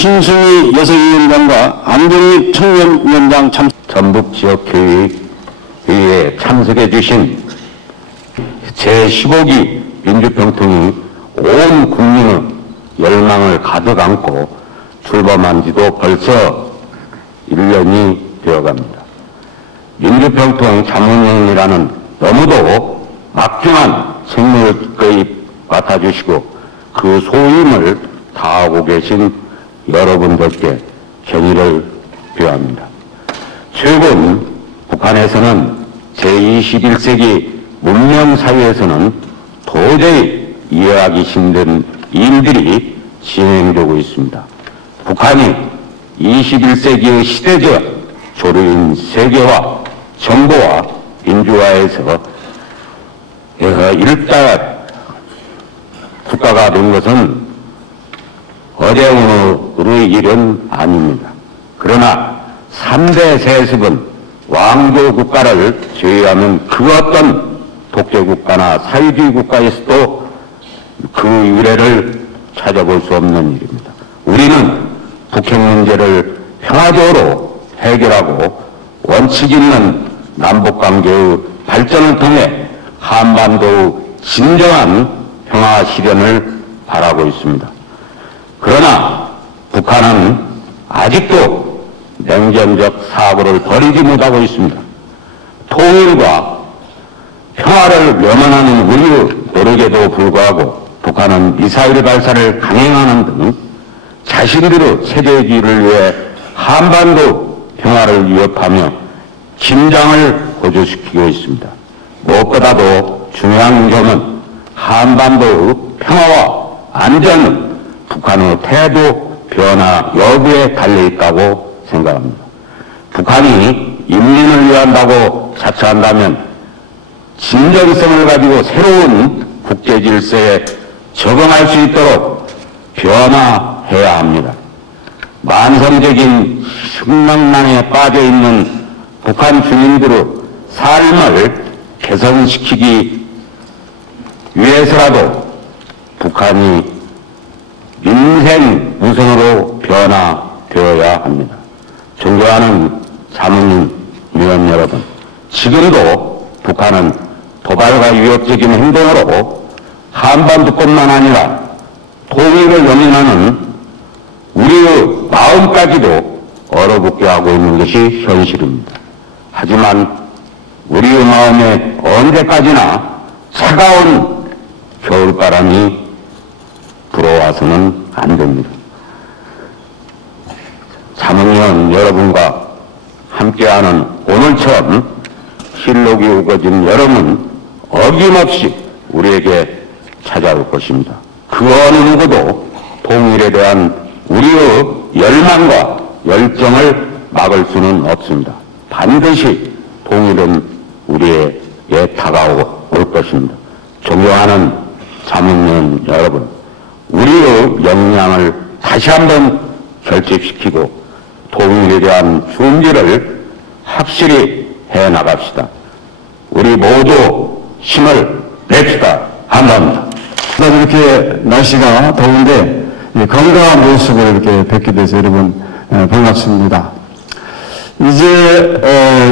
신승희 여성위원장과 안경립 청년위원장 전북지역회의에 참석해 주신 제15기 민주평통이 온 국민의 열망을 가득 안고 출범한 지도 벌써 1년이 되어갑니다. 민주평통 자문위원이라는 너무도 막중한 책무를 기꺼이 맡아주시고 그 소임을 다하고 계신 여러분들께 경의를 표합니다. 최근 북한에서는 제21세기 문명사회에서는 도저히 이해하기 힘든 일들이 진행되고 있습니다. 북한이 21세기의 시대적 조류인 세계화, 정보화, 민주화에서 일단 국가가 된 것은 어제 오늘의 일은 아닙니다. 그러나 3대 세습은 왕조 국가를 제외하면 그 어떤 독재국가나 사회주의 국가에서도 그 유래를 찾아볼 수 없는 일입니다. 우리는 북핵 문제를 평화적으로 해결하고 원칙 있는 남북관계의 발전을 통해 한반도의 진정한 평화 실현을 바라고 있습니다. 그러나 북한은 아직도 냉전적 사고를 버리지 못하고 있습니다. 통일과 평화를 명언하는 우리의 노력에도 불구하고 북한은 미사일 발사를 강행하는 등 자신들의 체제주의를 위해 한반도 평화를 위협하며 긴장을 고조시키고 있습니다. 무엇보다도 중요한 점은 한반도의 평화와 안전은 북한의 태도 변화 여부에 달려있다고 생각합니다. 북한이 인민을 위한다고 자처한다면 진정성을 가지고 새로운 국제질서에 적응할 수 있도록 변화해야 합니다. 만성적인 식량난에 빠져있는 북한 주민들의 삶을 개선시키기 위해서라도 북한이 인생 우선으로 변화되어야 합니다. 존경하는 자문위원 여러분, 지금도 북한은 도발과 위협적인 행동으로 한반도뿐만 아니라 통일을 연인하는 우리의 마음까지도 얼어붙게 하고 있는 것이 현실입니다. 하지만 우리의 마음에 언제까지나 차가운 겨울바람이 불어와서는 안 됩니다. 자문위원 여러분과 함께하는 오늘처럼 실록이 우거진 여름은 어김없이 우리에게 찾아올 것입니다. 그 어느 누구도 통일에 대한 우리의 열망과 열정을 막을 수는 없습니다. 반드시 통일은 우리에게 다가올 것입니다. 존경하는 자문위원 여러분, 우리의 역량을 다시 한번 결집시키고 통일에 대한 준비를 확실히 해나갑시다. 우리 모두 힘을 냅시다. 감사합니다. 이렇게 날씨가 더운데 건강한 모습으로 이렇게 뵙게 돼서 여러분 반갑습니다. 이제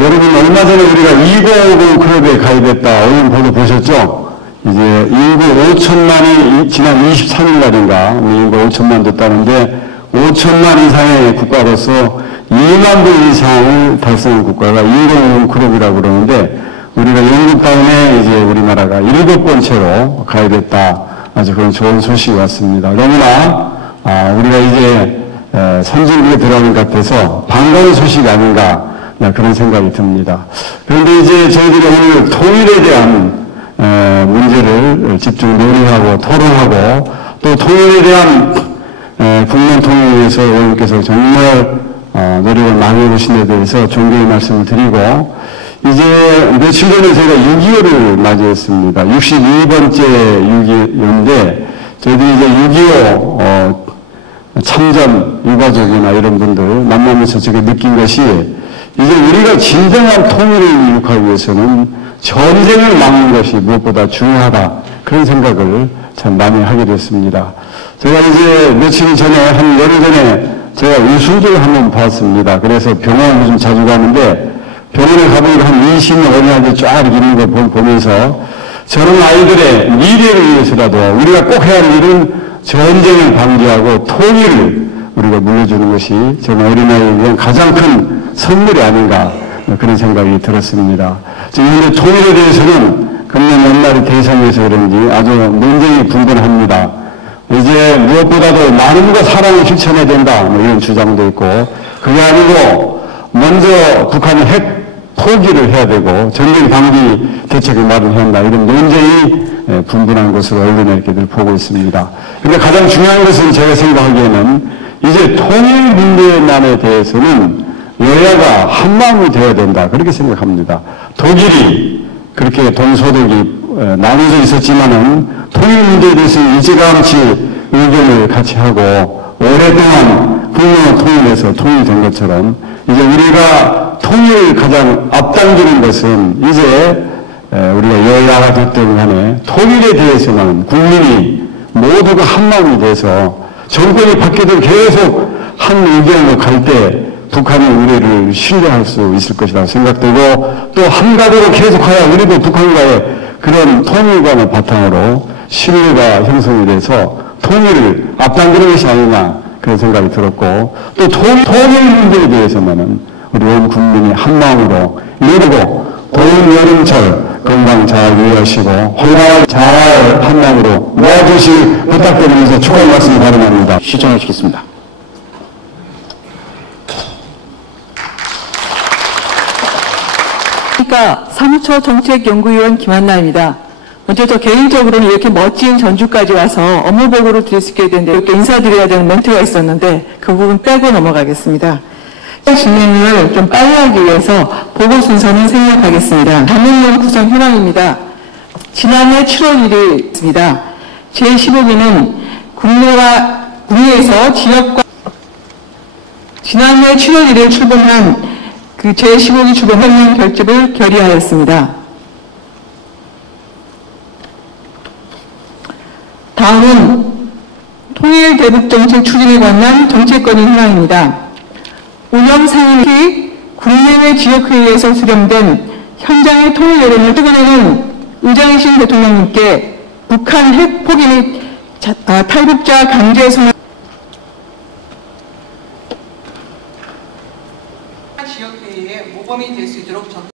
여러분 얼마 전에 우리가 2050 클럽에 가입했다. 오늘 보도 보셨죠? 이제 인구 5천만이 지난 23일 날인가 인구 5천만 됐다는데 5천만 이상의 국가로서 2만 분 이상을 달성한 국가가 2050 클럽이라고 그러는데 우리가 영국 다음에 이제 우리나라가 7번째로 가입했다. 아주 그런 좋은 소식이 왔습니다. 너무나 우리가 이제 선진국에 들어가는 것 같아서 반가운 소식이 아닌가 그런 생각이 듭니다. 그런데 이제 저희들이 오늘 통일에 대한 문제를 집중 논의하고 토론하고 또 통일에 대한 국민 통일을 위해서 의원님께서 정말 노력을 많이 해주신 데 대해서 존경의 말씀을 드리고 이제 며칠 전에 저희가 6.25를 맞이했습니다. 62번째 6.25인데 저희들이 이제 6.25 참전 유가족이나 이런 분들 만나면서 제가 느낀 것이 이제 우리가 진정한 통일을 이룩하기 위해서는 전쟁을 막는 것이 무엇보다 중요하다. 그런 생각을 참 많이 하게 됐습니다. 제가 이제 며칠 전에 한 열흘 전에 제가 유술을 한번 봤습니다. 그래서 병원을 좀 자주 가는데 병원에 가보니까 한 20명 어린아이들 쫙 있는 거 보면서 저런 아이들의 미래를 위해서라도 우리가 꼭 해야 할 일은 전쟁을 방지하고 통일을 우리가 물려주는 것이 정말 어린아이에 대한 가장 큰 선물이 아닌가 그런 생각이 들었습니다. 지금 현재 통일에 대해서는 금년 연말의 대선에서 그런지 아주 논쟁이 분분합니다. 이제 무엇보다도 나눔과 사랑을 실천해야 된다 뭐 이런 주장도 있고 그게 아니고 먼저 북한은 핵 포기를 해야 되고 전쟁 방지 대책을 마련해야 한다 이런 논쟁이 분분한 것으로 언론에 이렇게 늘 보고 있습니다. 그런데 가장 중요한 것은 제가 생각하기에는 이제 통일 문제만에 대해서는 여야가 한마음이 되어야 된다 그렇게 생각합니다. 독일이 그렇게 동서독이 나눠져 있었지만은 통일 문제에 대해서 일찌감치 의견을 같이 하고 오랫동안 국민을 통일해서 통일된 것처럼 이제 우리가 통일을 가장 앞당기는 것은 이제 우리가 여야가 됐든 간에 통일에 대해서는 국민이 모두가 한마음이 돼서 정권이 바뀌든 계속 한 의견으로 갈 때 북한이 우리를 신뢰할 수 있을 것이라고 생각되고 또 한가닥으로 계속하여 우리도 북한과의 그런 통일감을 바탕으로 신뢰가 형성이 돼서 통일을 앞당기는 것이 아니냐 그런 생각이 들었고 또 통일 문제에 대해서만은 우리 온 국민이 한마음으로 이루고 더운 여름철 건강 잘 유의하시고 활발 잘 한마음으로 모아주실 부탁드리면서 축하 말씀 바랍니다. 시청하시겠습니다. 사무처 정책연구위원 김한나입니다. 먼저 저 개인적으로는 이렇게 멋진 전주까지 와서 업무 보고를 드릴 수 있게 됐는데 이렇게 인사드려야 되는 멘트가 있었는데 그 부분 빼고 넘어가겠습니다. 진행을 좀 빨리 하기 위해서 보고 순서는 생략하겠습니다. 담임론 구성 현황입니다. 지난해 7월 1일 있습니다. 제15기는 국내에서 지역과 지난해 7월 1일 출범한 그 제15기 주범행령 결집을 결의하였습니다. 다음은 통일대북정책 추진에 관한 정책건의 현황입니다. 운영상임위 국내외 지역회의에서 수렴된 현장의 통일 여론을 최근에는 의장이신 대통령님께 북한 핵 포기 및 탈북자 강제 송환